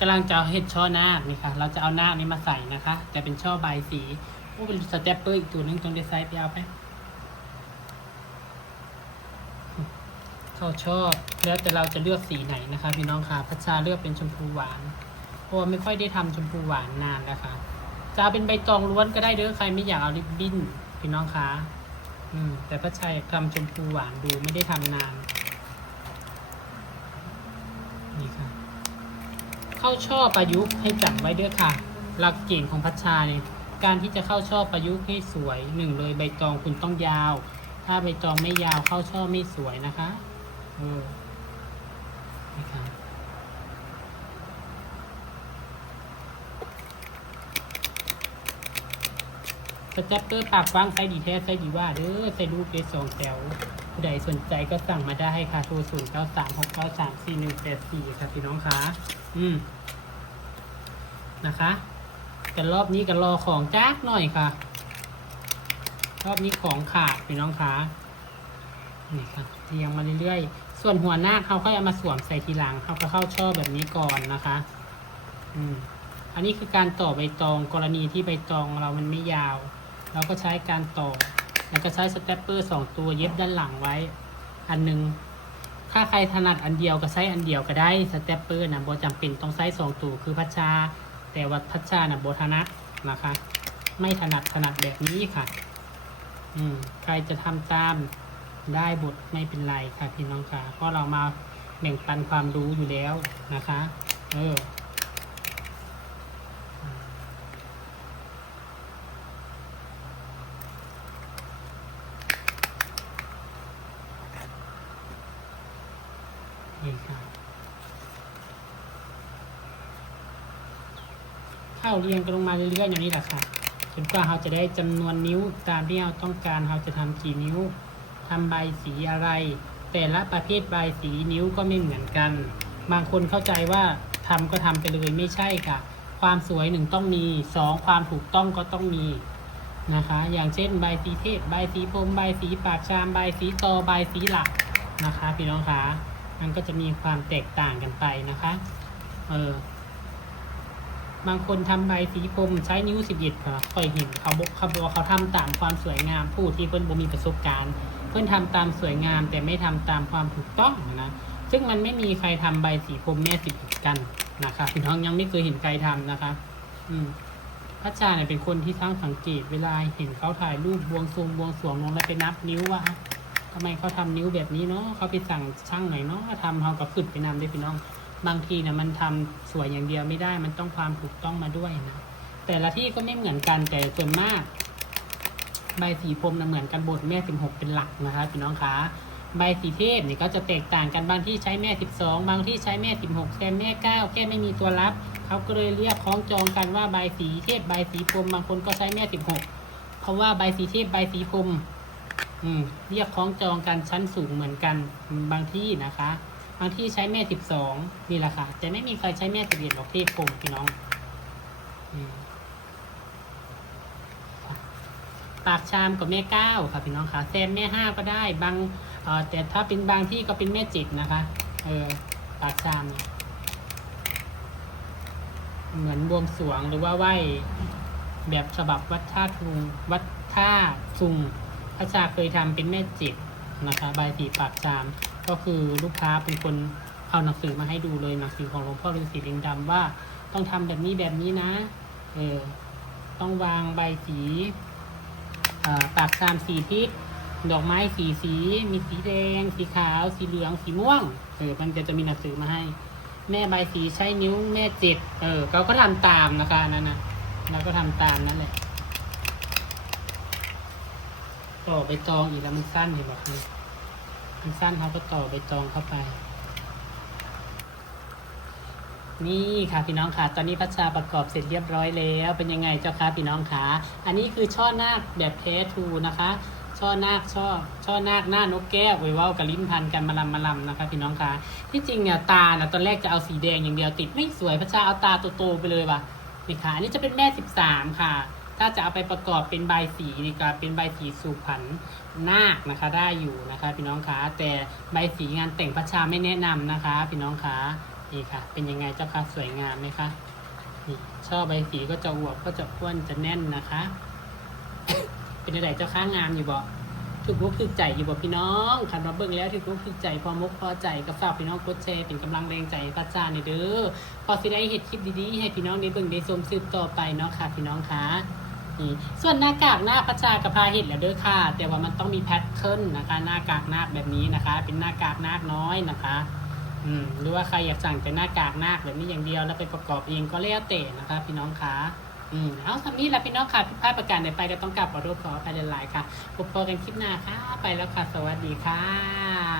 กำลังจะเอาเห็ดช่อนาคนี่ค่ะเราจะเอานาคนี้มาใส่นะคะแต่เป็นช่อใบสีโอ้เป็นสเตปเปอร์อีกตัวนึงตรงดีไซน์ไปเอาไปเขาชอบแล้วแต่เราจะเลือกสีไหนนะคะพี่น้องค่ะพัชชาเลือกเป็นชมพูหวานเพราะว่าไม่ค่อยได้ทำชมพูหวานนานนะคะจะเอาเป็นใบตองล้วนก็ได้เด้อใครไม่อยากเอาริบบิ้นพี่น้องคะแต่พัชชาทำชมพูหวานดูไม่ได้ทำนานนี่ค่ะเข้าช่อประยุกต์ให้จับไว้ด้วยค่ะหลักเก่งของพัชชาเนี่ยการที่จะเข้าช่อประยุกต์ให้สวยหนึ่งเลยใบตองคุณต้องยาวถ้าใบตองไม่ยาวเข้าช่อไม่สวยนะคะนี่ค่ะสเตปเปอร์ปากฟังไซดีแท้ไซดีว่าเด้อใส่รูปได้2 แถวผู้ใดสนใจก็สั่งมาได้ค่ะโทร0936934184ค่ะพี่น้องคะนะคะแต่รอบนี้ก็รอของจ้ากหน่อยค่ะรอบนี้ของขาดพี่น้องคะนี่ค่ะเรียงมาเรื่อยๆส่วนหัวหน้าเขาค่อยเอามาสวมใส่ทีหลังเขาก็เข้าช่อแบบนี้ก่อนนะคะอันนี้คือการต่อใบตองกรณีที่ใบตองเรามันไม่ยาวเราก็ใช้การต่อแล้วก็ใช้สเตปเปอร์2 ตัวเย็บด้านหลังไว้อันนึงถ้าใครถนัดอันเดียวก็ใช้อันเดียวก็ได้สเตปเปอร์นะโบจำเป็นต้องใช้2 ตัวคือพัชชาแต่ว่าพัชชานะโบถนัดนะคะไม่ถนัดแบบนี้ค่ะใครจะทำตามได้บทไม่เป็นไรค่ะพี่น้องค่ะเพราะเรามาแบ่งปันความรู้อยู่แล้วนะคะนี่ค่ะเข้าเรียงกันลงมาเรื่อยๆอย่างนี้แหละค่ะจนกว่าเราจะได้จำนวนนิ้วตามที่เราต้องการเราจะทำกี่นิ้วทำใบสีอะไรแต่ละประเภทใบสีนิ้วก็ไม่เหมือนกันบางคนเข้าใจว่าทำก็ทำไปเลยไม่ใช่ค่ะความสวย1ต้องมี2ความถูกต้องก็ต้องมีนะคะอย่างเช่นใบสีเทพใบสีพรมใบสีปากชามใบสีตอใบสีหลักนะคะพี่น้องคะมันก็จะมีความแตกต่างกันไปนะคะบางคนทำใบสีพรมใช้นิ้ว11ค่ะค่อยเห็นเขาบอกเขาทำตามความสวยงามผู้ที่เพิ่นบ่มีประสบการณ์เพิ่นทำตามสวยงามแต่ไม่ทำตามความถูกต้องนะซึ่งมันไม่มีใครทำใบสีพรมแม่11กันนะคะพี่น้องยังไม่เคยเห็นใครทำนะคะพัชชาเนี่ยเป็นคนที่ทั้งสังเกตเวลาเห็นเขาถ่ายรูปบวงสรวงลงแล้วไปนับนิ้วว่าทำไมเขาทำนิ้วแบบนี้เนาะเขาไปสั่งช่างหน่อยเนาะทำเขาก็ขึ้นไปนำได้พี่น้องบางทีนะมันทำสวยอย่างเดียวไม่ได้มันต้องความถูกต้องมาด้วยนะแต่ละที่ก็ไม่เหมือนกันแต่ส่วนมากใบสีพรมนะเหมือนกันบทแม่16เป็นหลักนะคะพี่น้องคะใบสีเทพนี่ก็จะแตกต่างกันบางที่ใช้แม่12บางที่ใช้แม่16แค่แม่9แค่ไม่มีตัวรับเขาก็เลยเรียกคล้องจองกันว่าใบสีเทพใบสีพรมบางคนก็ใช้แม่16เพราะว่าใบสีเทพใบสีพรมเรียกคล้องจองกันชั้นสูงเหมือนกันบางที่นะคะบางที่ใช้แม่12นี่แหละค่ะแต่ไม่มีใครใช้แม่11หรอกเทพพรมพี่น้องปากชามกับแม่9ค่ะพี่น้องค่ะแซมแม่5ก็ได้บางแต่ถ้าเป็นบางที่ก็เป็นแม่7นะคะปากชามเหมือนบวงสรวงหรือว่าไหวแบบฉบับวัดท่าทุงพระชาเคยทำเป็นแม่7นะคะใบสีปากชามก็คือลูกค้าเป็นคนเอาหนังสือมาให้ดูเลยหนังสือของหลวงพ่อฤาษีลิงดำว่าต้องทำแบบนี้นะต้องวางใบสีปากชาม4 ทิศดอกไม้สีมีสีแดงสีขาวสีเหลืองสีม่วงมันจะมีหนังสือมาให้แม่ใบสีใช้นิ้วแม่7เขาก็ทำตามนะคะนั่นนะเราก็ทำตามนั่นแหละต่อใบตองอีกแล้วมันสั้นเห็นแบบนี้มันสั้นเขาก็ต่อใบตองเข้าไปนี่ค่ะพี่น้องค่ะตอนนี้พัชชาประกอบเสร็จเรียบร้อยแล้วเป็นยังไงเจ้าค่ะพี่น้องค่ะอันนี้คือช่อนาคแบบแท้ทูนะคะช่อนาคช่อนาคหน้านกแก้วไว้ว่ากับลิ้นพันกันมาลำนะคะพี่น้องค่ะที่จริงเนี่ยตาตอนแรกจะเอาสีแดงอย่างเดียวติดไม่สวยพัชชาเอาตาโตๆไปเลยว่ะนี่ค่ะอันนี้จะเป็นแม่13ค่ะถ้าจะเอาไปประกอบเป็นใบสีนี่ก็เป็นใบสีสุพรรณนาคนะคะได้อยู่นะคะพี่น้องคะแต่ใบสีงานแต่งพัชชาไม่แนะนำนะคะพี่น้องคะ นี่ค่ะ เป็นยังไงเจ้าค่ะสวยงามไหมคะนี่ช่อใบสีก็จะอวบก็จะอ้วนจะแน่นนะคะ เป็นอะไรเจ้าค่ะงามอยู่บ่ถูกมุกถูกใจอยู่บ่พี่น้องคันมาเบิ่งแล้วถูกมุกถูกใจพอมุกพอใจก็ฝากพี่น้องกดแชร์เป็นกำลังแรงใจให้ป้าจ้าในเด้อพอสิได้เห็ดคลิปดีๆให้พี่น้องได้เบิ่งได้ชมสืบต่อไปเนาะค่ะพี่น้องคะนี่ส่วนหน้ากากหน้าป้าจ้ากับพาเห็ดแล้วเด้อค่ะ แต่ว่ามันต้องมีแพทเทิร์นนะคะ หน้ากากนาคแบบนี้นะคะ เป็นหน้ากากนาคน้อยนะคะหรือว่าใครอยากสั่งแต่หน้ากากนาคแบบนี้อย่างเดียวแล้วไปประกอบเองก็แล้วแต่นะคะ พี่น้องคะเอาทำนี้แหละพี่น้องค่ะผิดพลาดประการใดไปก็ต้องกลับขอโทษขออภัยหลายๆค่ะพบกันคลิปหน้าค่ะไปแล้วค่ะสวัสดีค่ะ